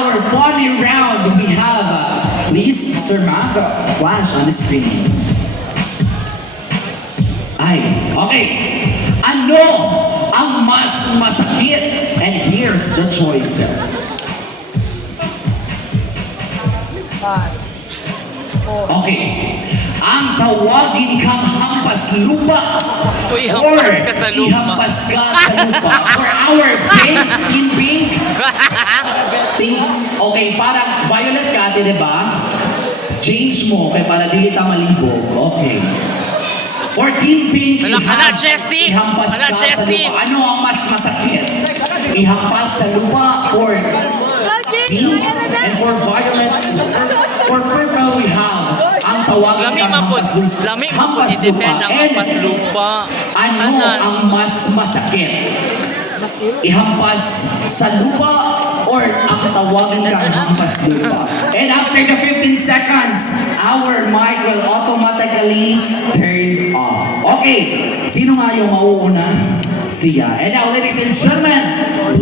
our funny round, we have, please, Sir Marco, flash on the screen. Ay, okay. Ano ang mas masakit? And here's the choices. Okay. Ang tawagin kang hampas lupa Uy, or hampas ka sa lupa. ihampas ka sa lupa for our pink in pink. Pink. Okay, parang violet ka, di ba? Change mo kay para dili ta malibog. Okay. For team pink, Ala, Jessie! ihampas Ala, ka sa Jessie! lupa. Ano ang mas masakit? Ihampas sa lupa for pink and for violet. For purple, we have ang tawagin Lami kang mapod. hampas lupa. Lami mapod. I-defend ang hampas lupa. Ano ang mas masakit? Ihampas sa lupa or ang tawagin kang hampas lupa? And after the 15 seconds, our mic will automatically turn off. Okay, sino nga yung mauuna? Siya. And now, ladies and gentlemen,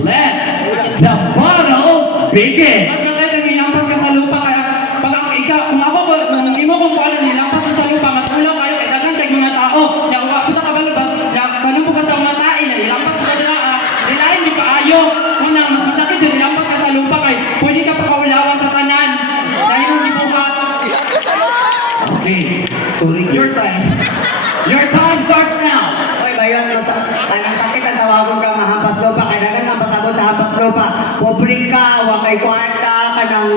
let the battle begin. Mas maganda yung ilampas ka sa lupa kaya pag kung ako kung imo kung paano nilampas ka sa lupa mas ulo kayo kay daghan kay mga tao ya puta ka balo ba ya kanimo ka sa mga tae na ilampas ka dira ilain di paayo una mas masakit yung ilampas ka sa lupa kay pwede ka pakaulawan sa tanan dahil ang gibuhat. Okay, sorry, your time. Your time starts now. Oy, bayon, ang sakit ang tawagon ka mahampas lupa, kaya dagan ang pasabot sa hampas lupa. Pobre ka, wa kay kwarta, kanang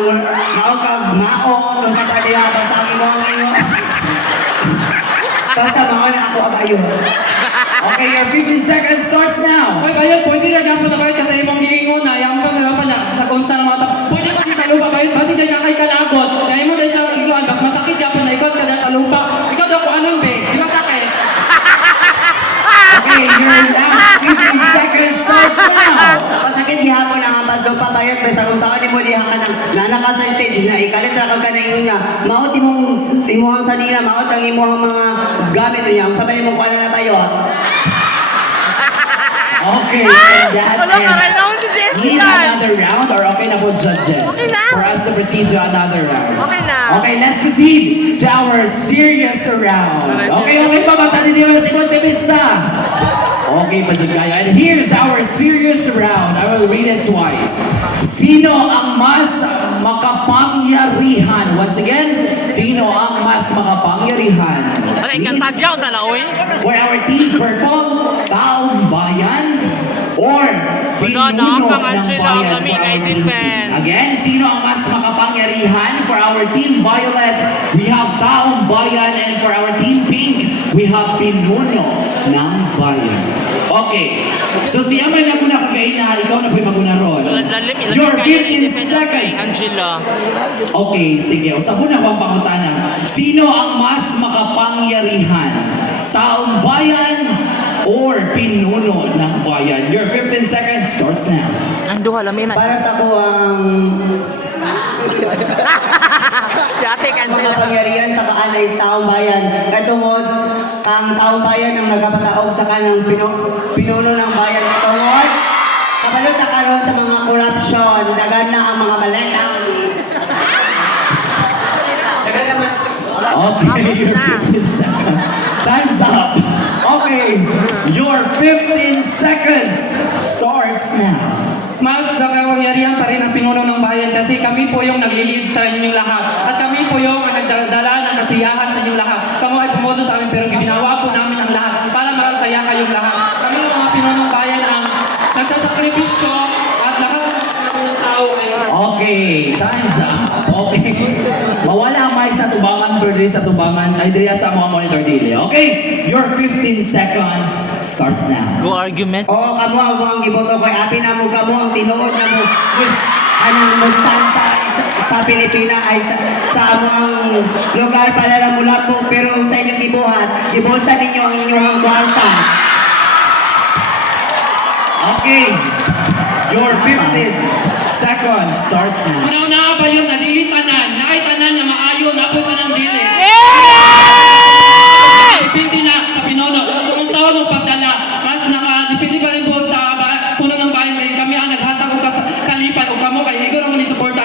mao kag mao, kung sa kadiha, basta ang imo ang imo. Basta mao na ako ang ayo. Okay, your 15 seconds starts now. Oy bayad pwede ra gyapon na bayad katay imong giingon na ilampas ka pa na sa konsa ng mga tao. Pwede pa sa lupa bayad basi dai kay kalagot. Dai mo dai siya iguan bas masakit gyapon na ikot ka sa lupa. Ikaw daw ko anon be, di ba sakit? Okay, your last 15 seconds starts now. Masakit gihapon ang hampas lupa, bayad, basta kung saan mo diha ka nang nana ka sa stage na ikalit ra ka na ingon nga. Maot imong sanina, maot ang imong mga gamit niya. Ang sabay mo kuha na tayo. Okay, and that Wala ka rin ends. naman si Jessie Need yan. another round or okay na po, judges? Okay na. For us to proceed to another round. Okay na. Okay, let's proceed to our serious round. Okay pa ba? Tadi di ba si Monte Vista? Okay pa dyan kayo. And here's our serious round. I will read it twice. Sino ang mas makapangyarihan? Once again, sino ang mas makapangyarihan? Ala, ikantadyaw na na, uy. For our team purple, taong bayan or Wala na, pinuno pang ng Angela, ang bayan lamig for ay our team. defend. Again, sino ang mas makapangyarihan? For our team violet, we have taong bayan, and for our team pink, we have pinuno ng bayan. Okay, so siya man na muna kakainahan, ikaw na po'y maguna ron. Your 15 seconds. Angela. Okay, sige. Usap mo na ang pangutana. Sino ang mas makapangyarihan? Taong bayan or pinuno ng bayan? Your 15 seconds starts now. Ando, alam mo Para sa ko ang Yate, Angela. makapangyarihan sa kaanay sa taong bayan. Katungod, kang taong bayan ang nagapataog sa kanang pinuno ng bayan. Katungod, kabalot na karon sa mga corruption, dagan na ang mga maletang. Dagan naman. Okay, your 15 seconds. Time's up. Okay, your 15 seconds starts now. Mas nakapangyarihan pa rin ang pinuno ng bayan kasi kami po yung naglilid sa inyong lahat. At kami po yung nagdadala ng kasiyahan sa inyong lahat. Kamu ay pumoto sa amin pero ginawa po namin ang lahat para makasaya kayong lahat. Kami yung mga pinunong bayan ang nagsasakripisyo at lahat ng tao ay Okay, time's up. Okay. Mawala ang mic sa tubangan, pero sa tubangan, ay dili sa mga monitor dili. Okay, your 15 seconds starts now. Go argument. Oo, kamo ang mga giboto kay api na mo kamo ang tinuod na mo. Anong mustansa sa Pilipinas ay sa among lugar para lang mula po pero sa inyong gibuhat, gibuhasan ninyo ang inyong kwarta. Okay, your 15 seconds starts now. una-una ba yung nadili tanan, nakay tanan na maayo, napoy tanan dili. Depende na sa pinuno. Kung saan mo pagdala, mas nakadepende pa rin po sa puno ng bayan. Kaya kami ang naghatag o kalipan o kamo kaya igor ang ni suporta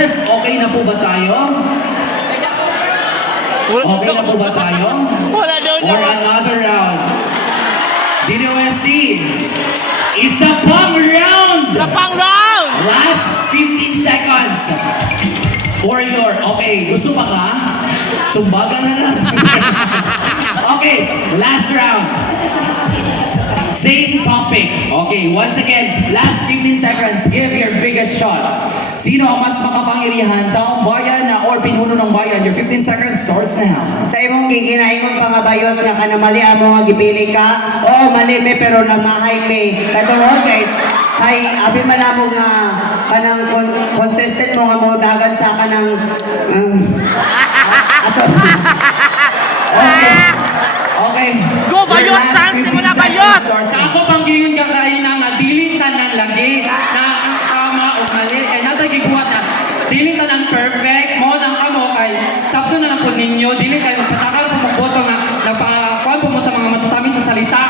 Judges, okay na po ba tayo? Okay na po ba tayo? Wala daw Or another round? DOSC, isa pang round! Sa pang round! Last 15 seconds. For your, okay, gusto pa ka? Sumbagan na lang. Okay, last round. Same topic. Okay, once again, last 15 seconds. Give your biggest shot. Sino ang mas makapangyarihan? Taong bayan na or pinuno ng bayan? Your 15 seconds starts now. Sa imong giginaingon pangabayot nga ka na mali amo nga gipili ka. Oo, mali me pero namahay me. Katungod kay abi man amo nga kanang consistent mo nga mo dagan sa kanang ato. Okay. Okay. Go, bayot! Your last Chance 15 mo na, seconds bayot! starts Sa now. ako pang gingon ka kain na dilitan ng lagi na ang tama o mali ay natagiguat na dilitan ang perfect mo nang kamo kay sabto na lang po ninyo dili kay magpatakal po mo boto nga nagpakuan po mo sa mga matatamis na salita.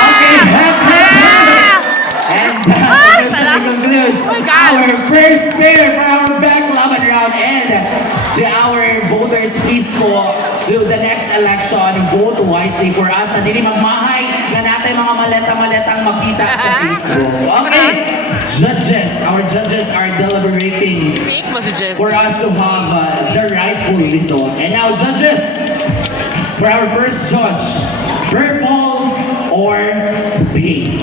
Okay, hep, hep, hep. And that officially concludes Oh my God. our first fair for our Backlaban round. And to our voters, please go to the next election, vote wisely for us. Na dili magmahay na natin mga maleta-maletang makita sa Facebook. Okay, judges, our judges are deliberating Fake messages. for us to have the rightful result. And now, judges, for our first judge, purple or pink?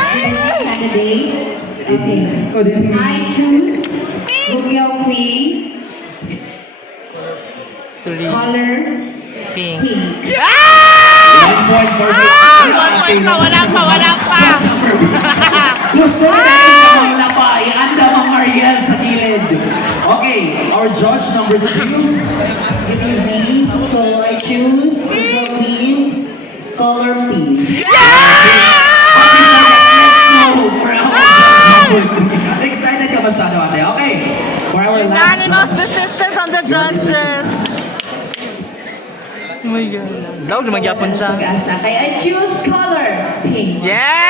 Candidate. Okay. I choose Bugyo Queen, Sorry. color Pink. pink. 1 point for pink. One point pa, wala pa, wala pa. Gusto ko na rin na wala pa. Ianda mga Mariel sa gilid. Okay, our judge number 2. Good evening. So I choose Bugyo Queen, color pink. Excited ka masyado, ate? Okay. For our last Unanimous judge. decision from the judges. Oh my God. Daw, lumagyapon siya. Pag-asa. Kaya I choose color pink. Yeah!